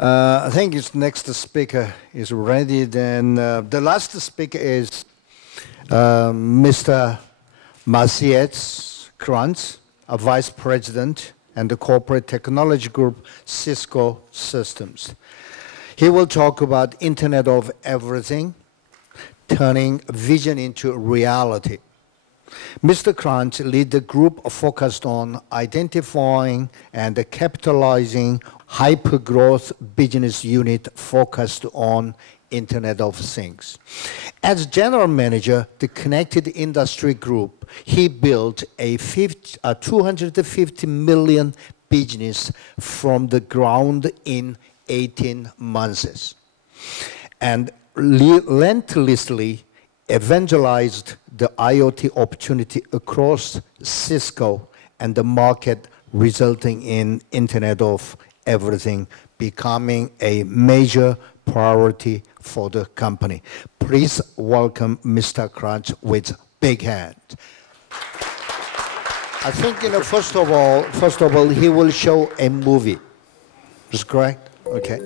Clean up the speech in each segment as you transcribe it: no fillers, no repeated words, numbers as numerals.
I think its next speaker is ready. Then the last speaker is Mr. Maciej Kranz, a Vice President and the Corporate Technology Group, Cisco Systems. He will talk about Internet of Everything, turning vision into reality. Mr. Kranz leads the group focused on identifying and capitalizing hyper-growth business unit focused on Internet of Things. As general manager, the Connected Industry Group, he built a 250 million business from the ground in 18 months, and relentlessly evangelized the IoT opportunity across Cisco and the market, resulting in Internet of Everything becoming a major priority for the company. Please welcome Mr. Kranz with big hand. I think, first of all, he will show a movie. Is correct? Okay.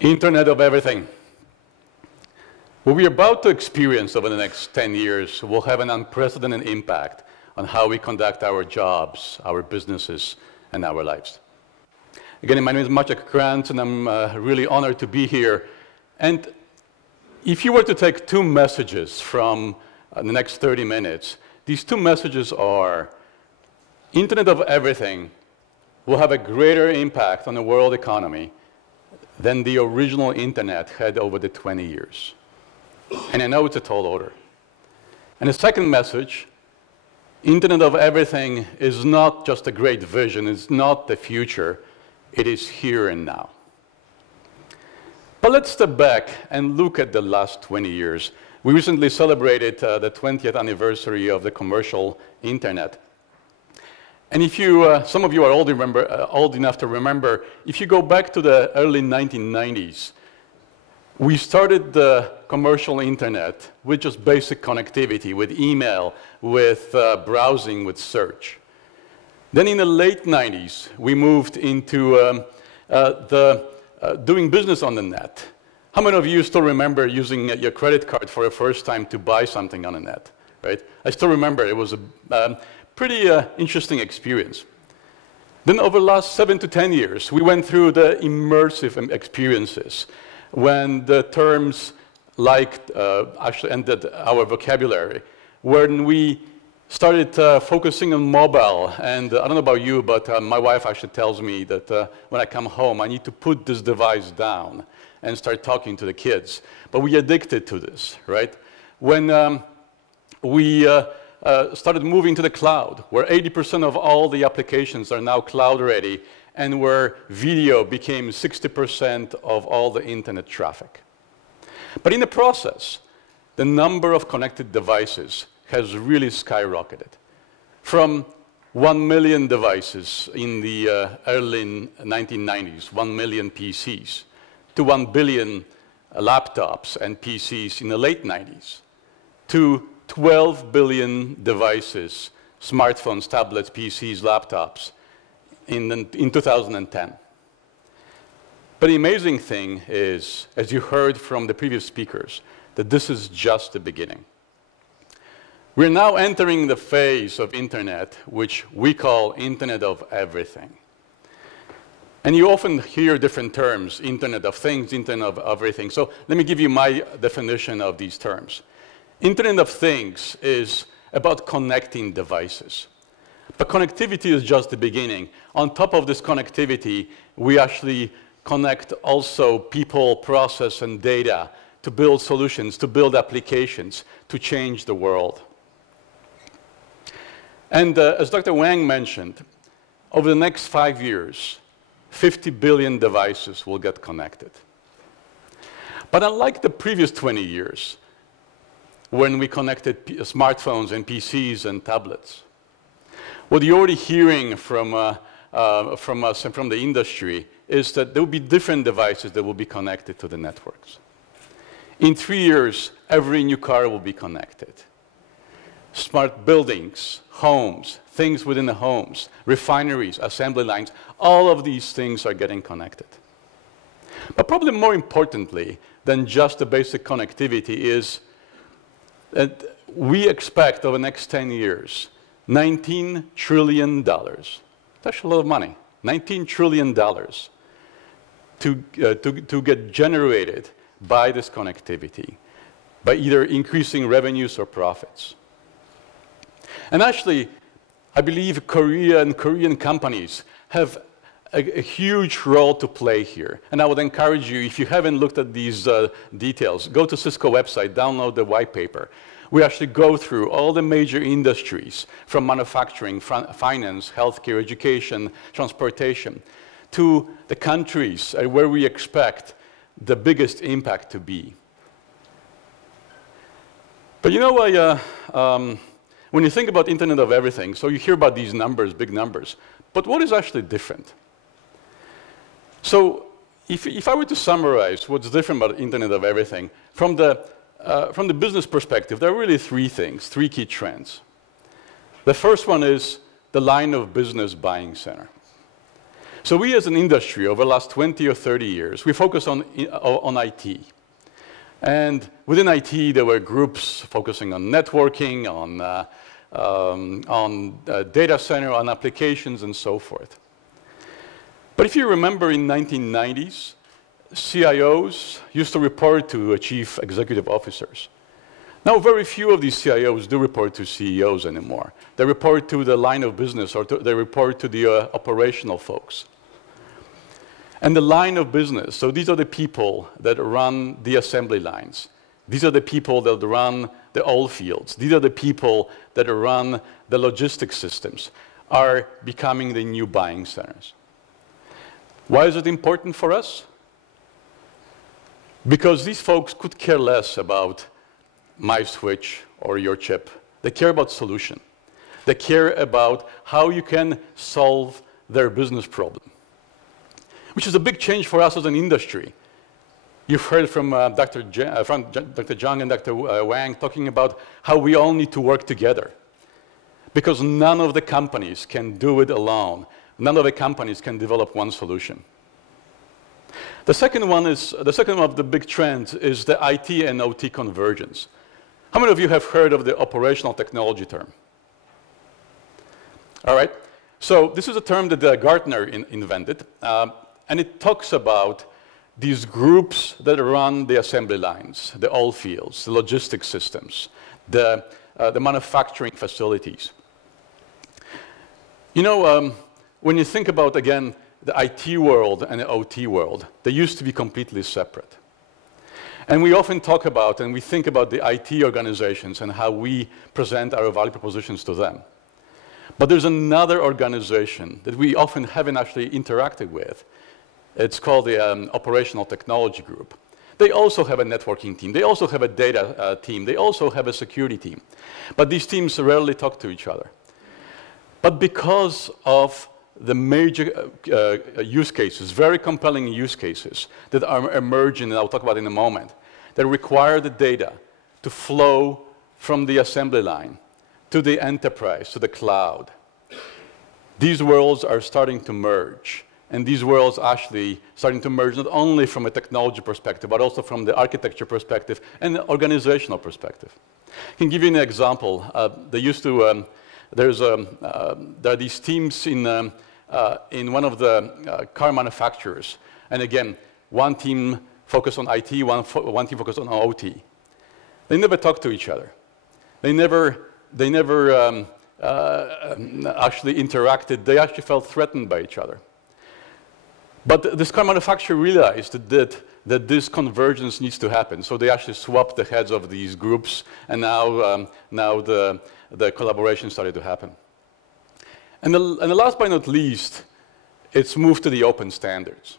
Internet of Everything. What we're about to experience over the next 10 years will have an unprecedented impact on how we conduct our jobs, our businesses, and our lives. Again, my name is Maciej Kranz, and I'm really honored to be here. And if you were to take two messages from the next 30 minutes, these two messages are: Internet of Everything will have a greater impact on the world economy than the original internet had over the 20 years. And I know it's a tall order. And the second message, Internet of Everything is not just a great vision, it's not the future, it is here and now. But let's step back and look at the last 20 years. We recently celebrated the 20th anniversary of the commercial internet. And if you, some of you are old enough to remember, if you go back to the early 1990s, we started the commercial internet with just basic connectivity, with email, with browsing, with search. Then in the late 90s, we moved into doing business on the net. How many of you still remember using your credit card for the first time to buy something on the net, right? I still remember it was a pretty interesting experience. Then over the last 7 to 10 years, we went through the immersive experiences when the terms like actually entered our vocabulary, when we started focusing on mobile. And I don't know about you, but my wife actually tells me that when I come home, I need to put this device down and start talking to the kids. But we addicted to this, right? When we started moving to the cloud, where 80% of all the applications are now cloud ready, and where video became 60% of all the internet traffic. But in the process, the number of connected devices has really skyrocketed. From 1 million devices in the early 1990s, 1 million PCs, to 1 billion laptops and PCs in the late 90s, to 12 billion devices, smartphones, tablets, PCs, laptops, in 2010. But the amazing thing is, as you heard from the previous speakers, that this is just the beginning. We're now entering the phase of internet, which we call Internet of Everything. And you often hear different terms, Internet of Things, Internet of Everything. So let me give you my definition of these terms. Internet of Things is about connecting devices. But connectivity is just the beginning. On top of this connectivity, we actually connect also people, process, and data to build solutions, to build applications, to change the world. And as Dr. Wang mentioned, over the next 5 years, 50 billion devices will get connected. But unlike the previous 20 years, when we connected smartphones and PCs and tablets, what you're already hearing from us and from the industry is that there will be different devices that will be connected to the networks. In 3 years, every new car will be connected. Smart buildings, homes, things within the homes, refineries, assembly lines, all of these things are getting connected. But probably more importantly than just the basic connectivity is that we expect over the next 10 years, $19 trillion, that's a lot of money, $19 trillion to get generated by this connectivity, by either increasing revenues or profits. And actually, I believe Korea and Korean companies have a huge role to play here. And I would encourage you, if you haven't looked at these details, go to Cisco website, download the white paper. We actually go through all the major industries, from manufacturing, finance, healthcare, education, transportation, to the countries where we expect the biggest impact to be. But you know, when you think about Internet of Everything, so you hear about these numbers, big numbers, but what is actually different? So if I were to summarize what's different about Internet of Everything, from the business perspective, there are really three things, three key trends. The first one is the line of business buying center. So we as an industry, over the last 20 or 30 years, we focus on IT. And within IT, there were groups focusing on networking, on data center, on applications, and so forth. But if you remember in the 1990s, CIOs used to report to chief executive officers. Now, very few of these CIOs do report to CEOs anymore. They report to the line of business, or they report to the operational folks. And the line of business, so these are the people that run the assembly lines. These are the people that run the oil fields. These are the people that run the logistics systems, are becoming the new buying centers. Why is it important for us? Because these folks could care less about my switch or your chip. They care about solution. They care about how you can solve their business problem, which is a big change for us as an industry. You've heard from Dr. Zhang and Dr. Wang talking about how we all need to work together, because none of the companies can do it alone. None of the companies can develop one solution. The second one of the big trends is the IT and OT convergence. How many of you have heard of the operational technology term? All right. So this is a term that Gartner invented, and it talks about these groups that run the assembly lines, the oil fields, the logistics systems, the manufacturing facilities. You know, when you think about, again, the IT world and the OT world, they used to be completely separate. And we often talk about and we think about the IT organizations and how we present our value propositions to them. But there's another organization that we often haven't actually interacted with. It's called the Operational Technology Group. They also have a networking team. They also have a data team. They also have a security team. But these teams rarely talk to each other. But because of the major use cases, very compelling use cases that are emerging, and I'll talk about in a moment, that require the data to flow from the assembly line to the enterprise, to the cloud. These worlds are starting to merge. And these worlds actually starting to merge not only from a technology perspective, but also from the architecture perspective and the organizational perspective. I can give you an example. There are these teams in one of the car manufacturers. And again, one team focused on IT, one team focused on OT. They never talk to each other. They never actually interacted. They actually felt threatened by each other. But this car manufacturer realized that this convergence needs to happen. So they actually swapped the heads of these groups, and now the collaboration started to happen. And the last but not least, it's moved to the open standards.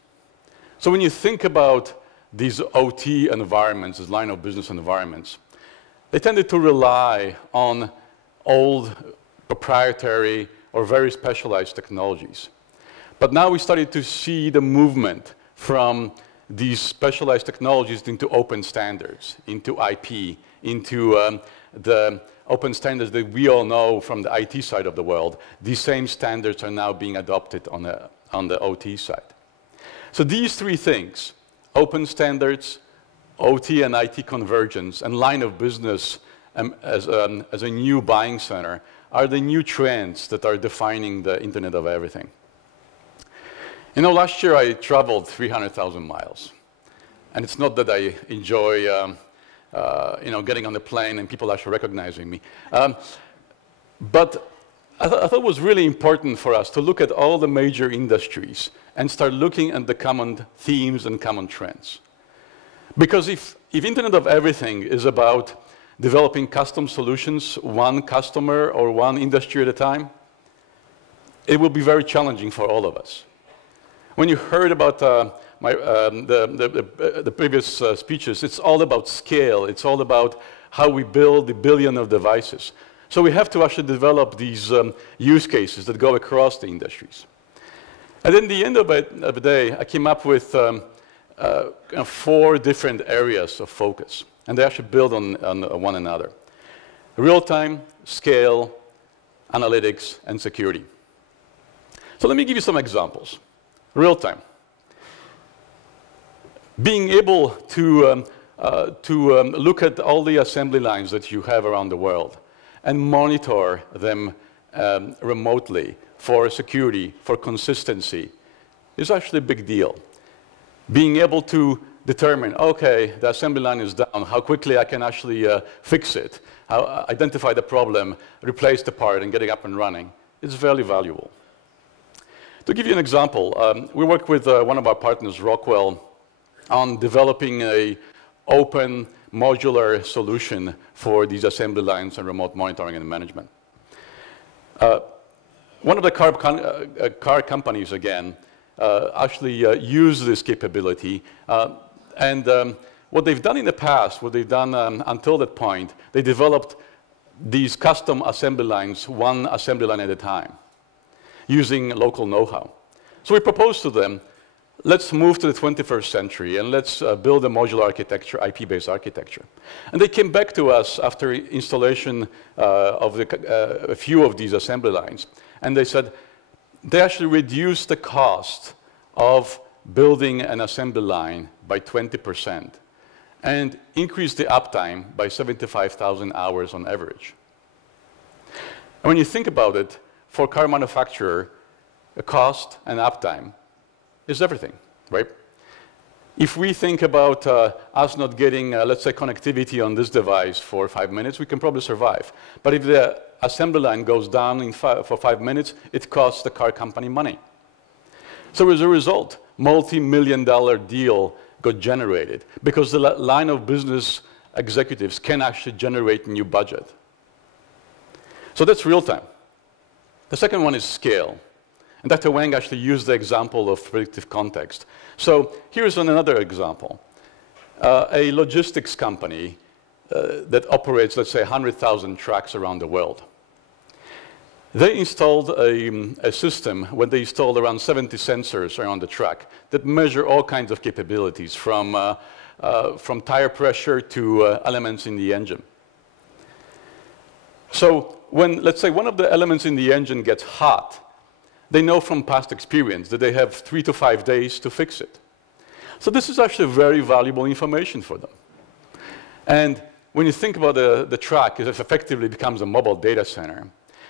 So when you think about these OT environments, these line of business environments, they tended to rely on old, proprietary, or very specialized technologies. But now we started to see the movement from these specialized technologies into open standards, into IP, into the open standards that we all know from the IT side of the world. These same standards are now being adopted on the OT side. So these three things, open standards, OT and IT convergence, and line of business as a new buying center, are the new trends that are defining the Internet of Everything. You know, last year I traveled 300,000 miles. And it's not that I enjoy getting on the plane and people actually recognizing me. But I thought it was really important for us to look at all the major industries and start looking at the common themes and common trends. Because if Internet of Everything is about developing custom solutions, one customer or one industry at a time, it will be very challenging for all of us. When you heard about the previous speeches, it's all about scale. It's all about how we build the billion of devices. So we have to actually develop these use cases that go across the industries. And at the end of the day, I came up with 4 different areas of focus. And they actually build on one another. Real-time, scale, analytics, and security. So let me give you some examples. Real-time. Being able to look at all the assembly lines that you have around the world and monitor them remotely for security, for consistency, is actually a big deal. Being able to determine, okay, the assembly line is down, how quickly I can actually fix it, how identify the problem, replace the part, and get it up and running, is very valuable. To give you an example, we work with one of our partners, Rockwell, on developing an open, modular solution for these assembly lines and remote monitoring and management. One of the car companies, again, actually use this capability. And what they've done in the past, what they've done until that point, they developed these custom assembly lines, one assembly line at a time, using local know-how. So we proposed to them, let's move to the 21st century and let's build a modular architecture, IP-based architecture. And they came back to us after installation of a few of these assembly lines. And they said they actually reduced the cost of building an assembly line by 20% and increased the uptime by 75,000 hours on average. And when you think about it, for car manufacturer, cost and uptime is everything, right? If we think about us not getting, let's say, connectivity on this device for 5 minutes, we can probably survive. But if the assembly line goes down for 5 minutes, it costs the car company money. So as a result, multi-million-dollar deal got generated because the line of business executives can actually generate new budget. So that's real time. The second one is scale. And Dr. Wang actually used the example of predictive context. So here's another example. A logistics company that operates, let's say, 100,000 trucks around the world. They installed a system when they installed around 70 sensors around the truck that measure all kinds of capabilities, from tire pressure to elements in the engine. So when, let's say, one of the elements in the engine gets hot, they know from past experience that they have 3 to 5 days to fix it. So this is actually very valuable information for them. And when you think about the truck, it effectively becomes a mobile data center,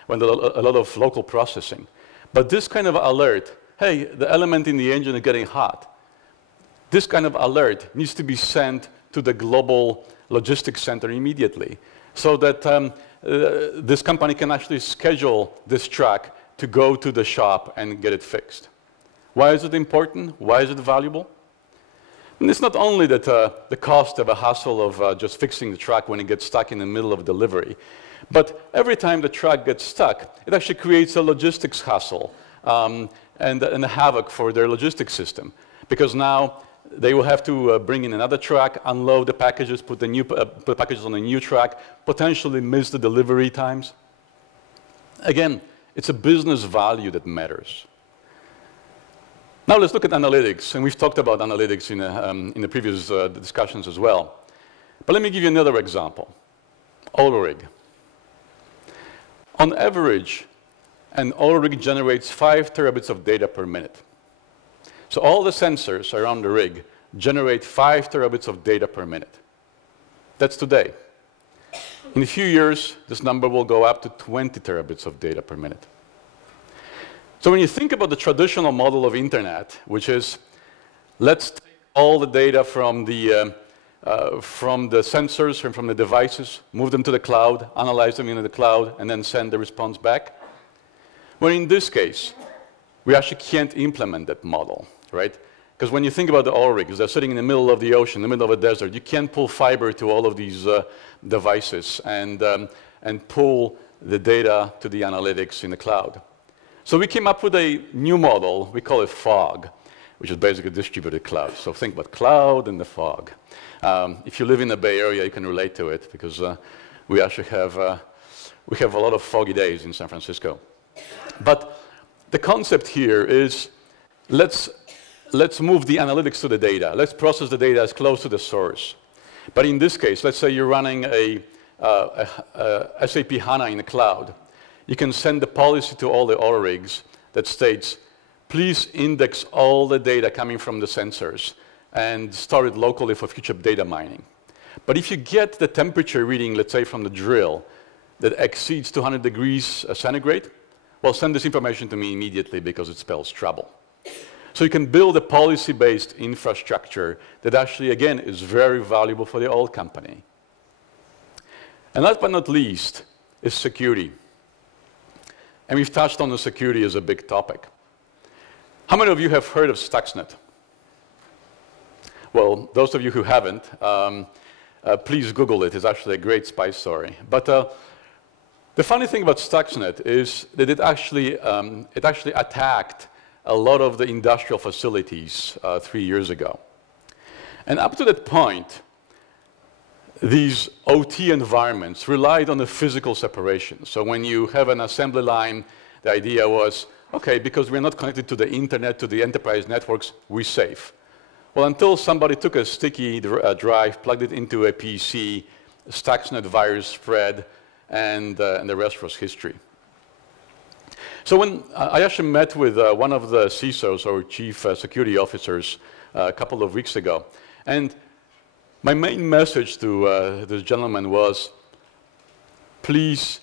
when a lot of local processing. But this kind of alert, hey, the element in the engine is getting hot, this kind of alert needs to be sent to the global logistics center immediately, so that this company can actually schedule this truck to go to the shop and get it fixed. Why is it important? Why is it valuable? And it's not only that the cost of a hassle of just fixing the truck when it gets stuck in the middle of delivery, but every time the truck gets stuck, it actually creates a logistics hassle and a havoc for their logistics system, because now they will have to bring in another truck, unload the packages, put the packages on a new truck, potentially miss the delivery times. Again, it's a business value that matters. Now let's look at analytics, and we've talked about analytics in the previous discussions as well. But let me give you another example. Oil rig. On average, an oil rig generates 5 terabits of data per minute. So all the sensors around the rig generate 5 terabits of data per minute. That's today. In a few years, this number will go up to 20 terabits of data per minute. So when you think about the traditional model of internet, which is, let's take all the data from the sensors and from the devices, move them to the cloud, analyze them in the cloud, and then send the response back. Well, in this case, we actually can't implement that model, right? Because when you think about the oil rigs, they're sitting in the middle of the ocean, in the middle of a desert. You can't pull fiber to all of these devices and pull the data to the analytics in the cloud. So we came up with a new model. We call it fog, which is basically distributed cloud. So think about cloud and the fog. If you live in the Bay Area, you can relate to it, because we actually have a lot of foggy days in San Francisco. But the concept here is, let's move the analytics to the data. Let's process the data as close to the source. But in this case, let's say you're running a SAP HANA in the cloud. You can send the policy to all the oil rigs that states, please index all the data coming from the sensors and store it locally for future data mining. But if you get the temperature reading, let's say from the drill, that exceeds 200 degrees centigrade, well, send this information to me immediately, because it spells trouble. So you can build a policy-based infrastructure that actually, again, is very valuable for the oil company. And last but not least is security. And we've touched on the security as a big topic. How many of you have heard of Stuxnet? Well, those of you who haven't, please Google it. It's actually a great spy story. But the funny thing about Stuxnet is that it actually attacked a lot of the industrial facilities 3 years ago. And up to that point, these OT environments relied on the physical separation. So when you have an assembly line, the idea was, okay, because we're not connected to the internet, to the enterprise networks, we're safe. Well, until somebody took a sticky drive, plugged it into a PC, Stuxnet virus spread, and the rest was history. So when I actually met with one of the CISOs, or chief security officers, a couple of weeks ago, and my main message to this gentleman was, please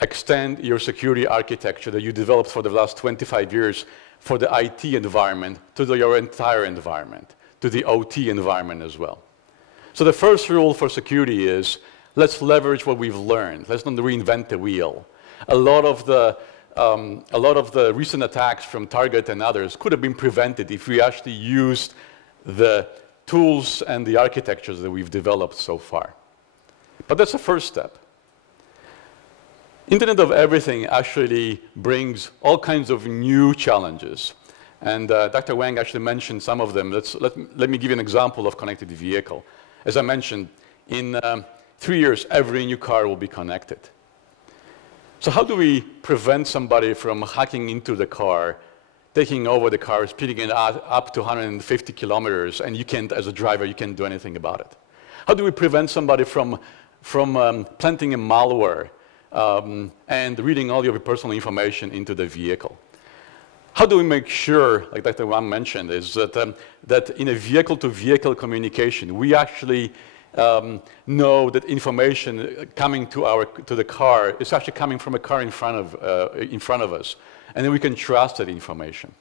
extend your security architecture that you developed for the last 25 years for the IT environment to your entire environment, to the OT environment as well. So the first rule for security is, let's leverage what we've learned. Let's not reinvent the wheel. A lot of the recent attacks from Target and others could have been prevented if we actually used the tools and the architectures that we've developed so far. But that's the first step. Internet of Everything actually brings all kinds of new challenges. And Dr. Wang actually mentioned some of them. Let me give you an example of connected vehicle. As I mentioned, in 3 years, every new car will be connected. So how do we prevent somebody from hacking into the car, taking over the car, speeding it up to 150 kilometers, and you can't, as a driver, you can't do anything about it? How do we prevent somebody from planting a malware and reading all your personal information into the vehicle? How do we make sure, like Dr. Wang mentioned, is that in a vehicle-to-vehicle communication, we actually know that information coming to the car is actually coming from a car in front of us, and then we can trust that information.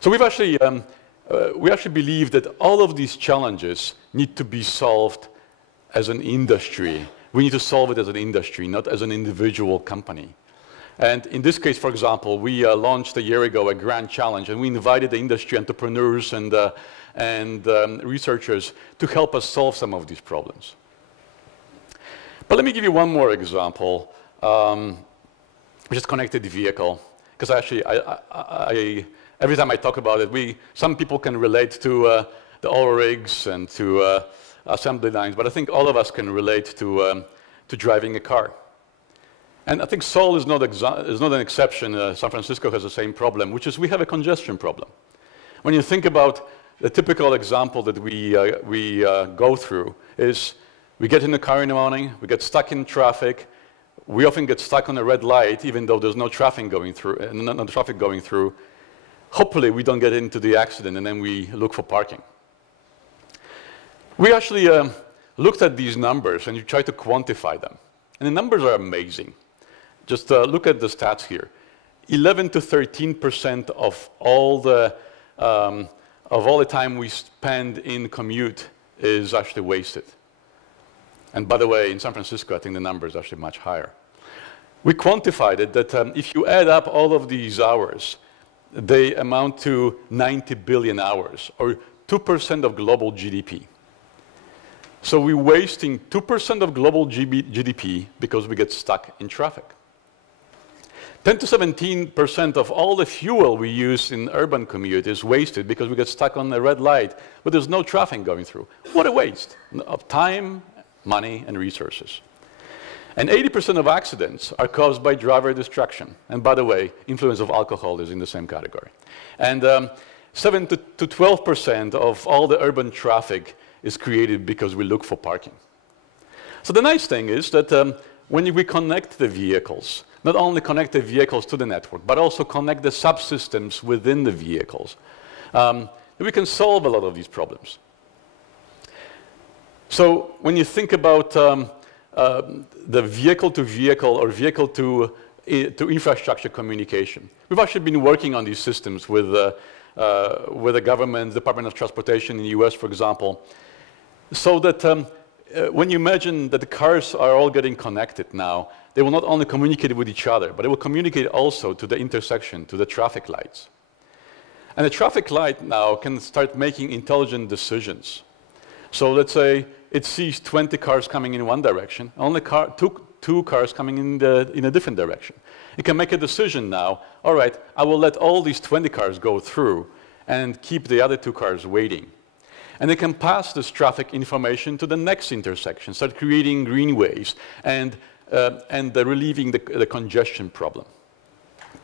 So we actually believe that all of these challenges need to be solved as an industry. We need to solve it as an industry, not as an individual company. And in this case, for example, we launched a year ago a grand challenge, and we invited the industry entrepreneurs and researchers to help us solve some of these problems. But let me give you one more example, which is connected vehicle, because actually, every time I talk about it, some people can relate to the oil rigs and to assembly lines, but I think all of us can relate to driving a car. And I think Seoul is not an exception. San Francisco has the same problem, which is we have a congestion problem. When you think about the typical example that we go through is we get in the car in the morning, we get stuck in traffic, we often get stuck on a red light even though there's no traffic going through. Hopefully we don't get into the accident and then we look for parking. We actually looked at these numbers and you try to quantify them. And the numbers are amazing. Just look at the stats here. 11 to 13% of all the time we spend in commute is actually wasted. And by the way, in San Francisco, I think the number is actually much higher. We quantified it that if you add up all of these hours, they amount to 90 billion hours, or 2% of global GDP. So we're wasting 2% of global GDP because we get stuck in traffic. 10 to 17% of all the fuel we use in urban commute is wasted because we get stuck on a red light, but there's no traffic going through. What a waste of time, money, and resources. And 80% of accidents are caused by driver distraction. And by the way, influence of alcohol is in the same category. And 7 to 12% of all the urban traffic is created because we look for parking. So the nice thing is that when we connect the vehicles, not only connect the vehicles to the network, but also connect the subsystems within the vehicles, we can solve a lot of these problems. So when you think about the vehicle-to-vehicle or vehicle-to-infrastructure communication, we've actually been working on these systems with the government, Department of Transportation in the US, for example, so that when you imagine that the cars are all getting connected now, they will not only communicate with each other, but they will communicate also to the intersection, to the traffic lights. And the traffic light now can start making intelligent decisions. So let's say it sees 20 cars coming in one direction, only two cars coming in a different direction. It can make a decision now, all right, I will let all these 20 cars go through and keep the other 2 cars waiting. And they can pass this traffic information to the next intersection, start creating greenways and relieving the congestion problem.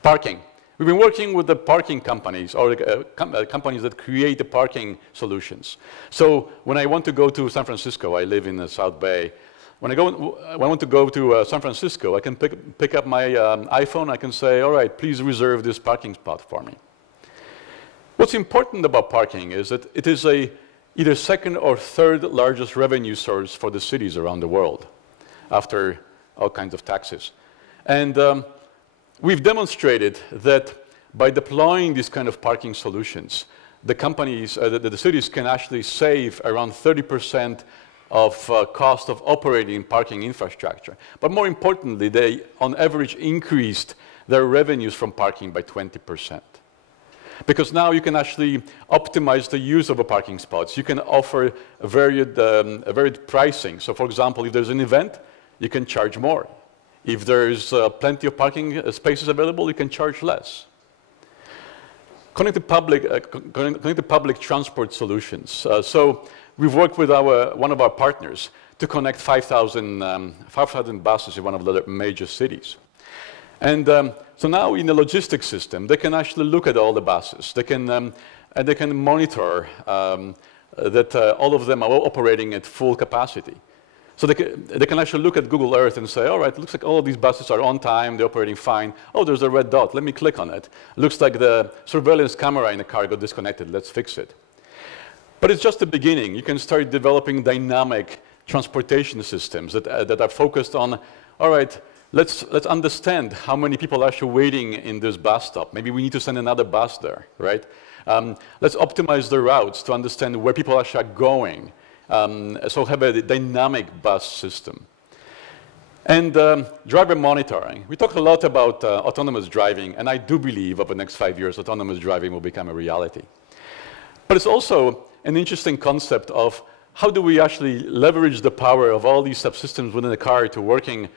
Parking. We've been working with the parking companies, or companies that create the parking solutions. So when I want to go to San Francisco, I live in the South Bay. When I want to go to San Francisco, I can pick up my iPhone. I can say, all right, please reserve this parking spot for me. What's important about parking is that it is either second or third largest revenue source for the cities around the world, after all kinds of taxis. And we've demonstrated that by deploying these kind of parking solutions, the companies, the cities can actually save around 30% of cost of operating parking infrastructure. But more importantly, they, on average, increased their revenues from parking by 20%. Because now you can actually optimize the use of the parking spots. You can offer a varied pricing. So for example, if there's an event, you can charge more. If there's plenty of parking spaces available, you can charge less. Connected public transport solutions. So we've worked with one of our partners to connect 5,000 buses in one of the major cities. And so now in the logistics system, they can actually look at all the buses. They can, and they can monitor that all of them are operating at full capacity. So they can actually look at Google Earth and say, all right, it looks like all of these buses are on time, they're operating fine. Oh, there's a red dot, let me click on it. Looks like the surveillance camera in the car got disconnected, let's fix it. But it's just the beginning. You can start developing dynamic transportation systems that are focused on, all right, let's understand how many people are actually waiting in this bus stop. Maybe we need to send another bus there, right? Let's optimize the routes to understand where people actually are going. So have a dynamic bus system. And driver monitoring. We talked a lot about autonomous driving, and I do believe over the next 5 years, autonomous driving will become a reality. But it's also an interesting concept of how do we actually leverage the power of all these subsystems within the car to working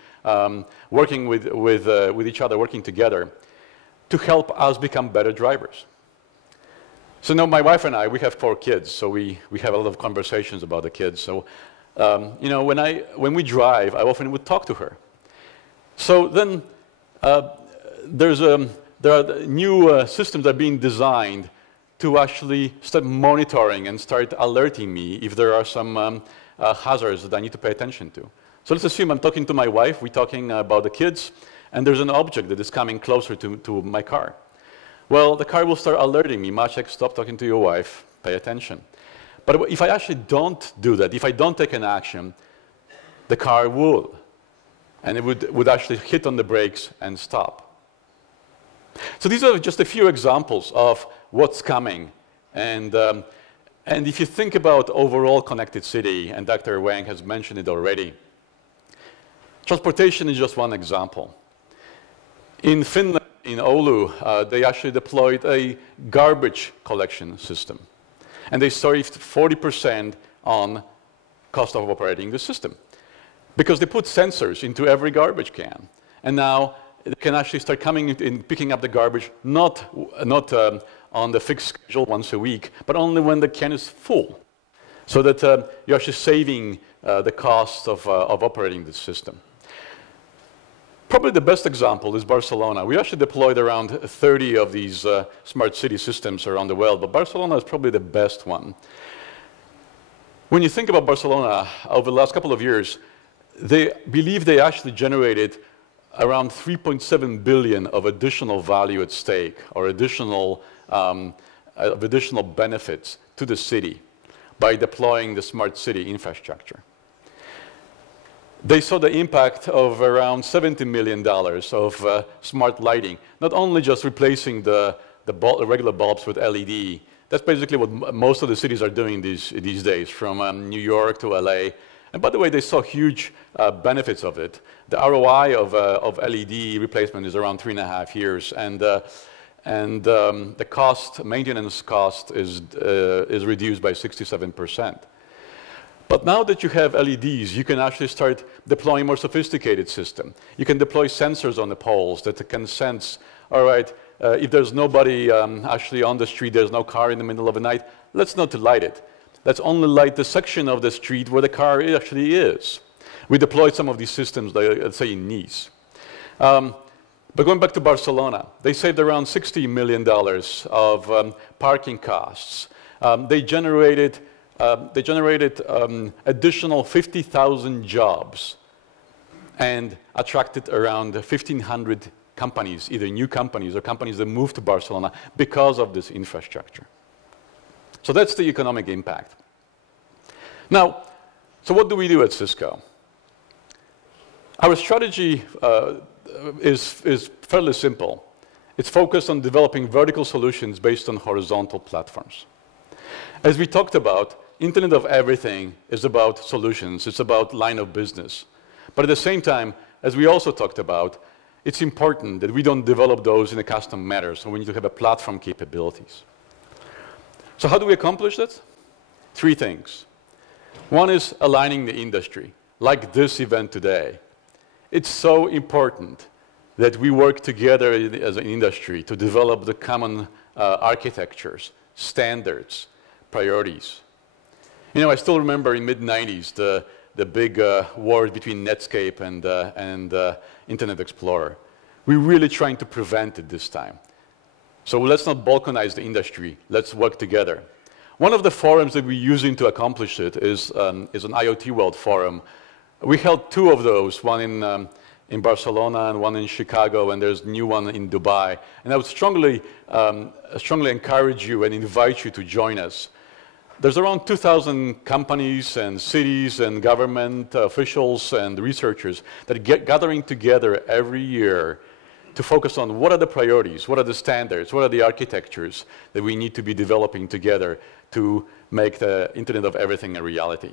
with each other, working together, to help us become better drivers. So now my wife and I, we have 4 kids, so we have a lot of conversations about the kids. So, you know, when we drive, I often would talk to her. So then there are new systems that are being designed to actually start monitoring and start alerting me if there are some hazards that I need to pay attention to. So let's assume I'm talking to my wife, we're talking about the kids, and there's an object that is coming closer to my car. Well, the car will start alerting me, Maciek, stop talking to your wife, pay attention. But if I actually don't do that, if I don't take an action, the car will. And it would actually hit on the brakes and stop. So these are just a few examples of what's coming. And if you think about overall connected city, and Dr. Wang has mentioned it already, transportation is just one example. In Finland, in Oulu, they actually deployed a garbage collection system. And they saved 40% on cost of operating the system. Because they put sensors into every garbage can. And now they can actually start coming in, picking up the garbage, not on the fixed schedule once a week, but only when the can is full. So that you're actually saving the cost of operating the system. Probably the best example is Barcelona. We actually deployed around 30 of these smart city systems around the world, but Barcelona is probably the best one. When you think about Barcelona, over the last couple of years, they believe they actually generated around 3.7 billion of additional value at stake, or additional benefits to the city by deploying the smart city infrastructure. They saw the impact of around $70 million of smart lighting, not only just replacing the regular bulbs with LED. That's basically what most of the cities are doing these days, from New York to LA. And by the way, they saw huge benefits of it. The ROI of LED replacement is around 3.5 years, and the cost, maintenance cost, is reduced by 67%. But now that you have LEDs, you can actually start deploying more sophisticated system. You can deploy sensors on the poles that can sense, all right, if there's nobody actually on the street, there's no car in the middle of the night, let's not light it. Let's only light the section of the street where the car actually is. We deployed some of these systems, let's say in Nice. But going back to Barcelona, they saved around $60 million of parking costs. They generated additional 50,000 jobs and attracted around 1,500 companies, either new companies or companies that moved to Barcelona because of this infrastructure. So that's the economic impact. Now, so what do we do at Cisco? Our strategy is fairly simple. It's focused on developing vertical solutions based on horizontal platforms. As we talked about, Internet of Everything is about solutions. It's about line of business. But at the same time, as we also talked about, it's important that we don't develop those in a custom manner, so we need to have a platform capabilities. So how do we accomplish that? 3 things. One is aligning the industry, like this event today. It's so important that we work together as an industry to develop the common architectures, standards, priorities. You know, I still remember in mid-90s the big war between Netscape and Internet Explorer. We're really trying to prevent it this time. So let's not balkanize the industry. Let's work together. One of the forums that we're using to accomplish it is an IoT World Forum. We held 2 of those, one in Barcelona and one in Chicago, and there's a new one in Dubai. And I would strongly encourage you and invite you to join us. There's around 2,000 companies and cities and government officials and researchers that get gathering together every year to focus on what are the priorities, what are the standards, what are the architectures that we need to be developing together to make the Internet of Everything a reality.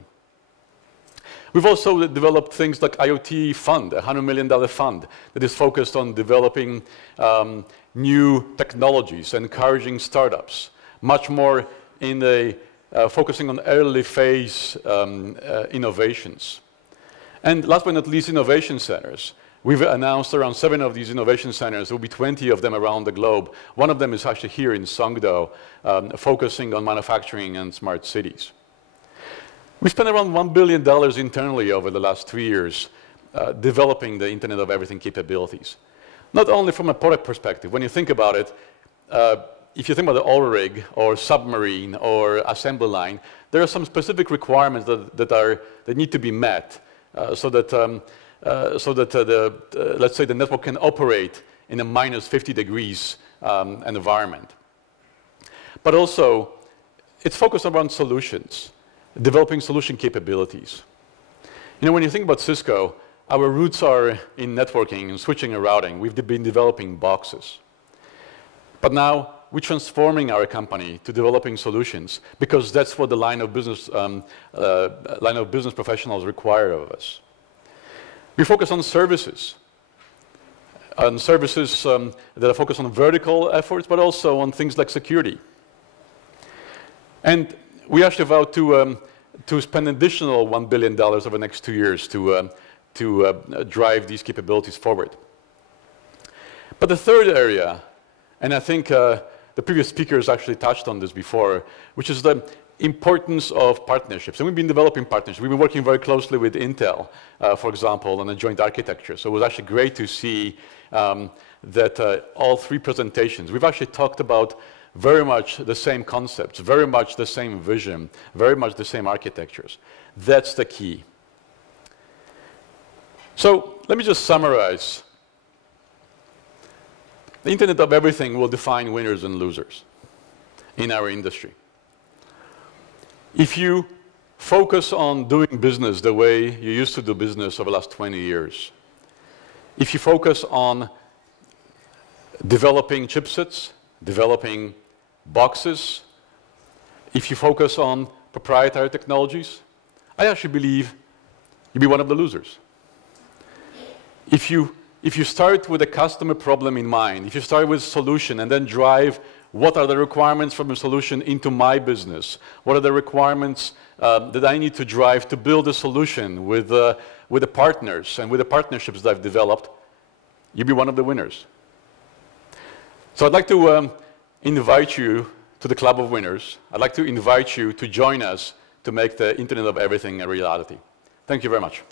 We've also developed things like IoT Fund, a $100 million fund that is focused on developing new technologies, encouraging startups, much more in the focusing on early phase innovations. And last but not least, innovation centers. We've announced around 7 of these innovation centers. There will be 20 of them around the globe. One of them is actually here in Songdo, focusing on manufacturing and smart cities. We spent around $1 billion internally over the last 3 years developing the Internet of Everything capabilities. Not only from a product perspective. When you think about it, if you think about the oil rig or submarine or assembly line, there are some specific requirements that need to be met so that let's say the network can operate in a minus 50 degrees environment. But also, it's focused around solutions, developing solution capabilities. You know, when you think about Cisco, our roots are in networking and switching and routing. We've been developing boxes. But now, we're transforming our company to developing solutions because that's what the line of business professionals require of us. We focus on services that are focused on vertical efforts, but also on things like security. And we actually vowed to spend an additional $1 billion over the next 2 years to drive these capabilities forward. But the third area, and I think the previous speakers actually touched on this before, which is the importance of partnerships. And we've been developing partnerships. We've been working very closely with Intel, for example, on a joint architecture. So it was actually great to see that all 3 presentations, we've actually talked about very much the same concepts, very much the same vision, very much the same architectures. That's the key. So let me just summarize. The Internet of Everything will define winners and losers in our industry. If you focus on doing business the way you used to do business over the last 20 years, if you focus on developing chipsets, developing boxes, if you focus on proprietary technologies, I actually believe you'll be one of the losers. If you start with a customer problem in mind, if you start with a solution and then drive what are the requirements from a solution into my business, what are the requirements that I need to drive to build a solution with the partners and with the partnerships that I've developed, you'll be one of the winners. So I'd like to invite you to the Club of Winners. I'd like to invite you to join us to make the Internet of Everything a reality. Thank you very much.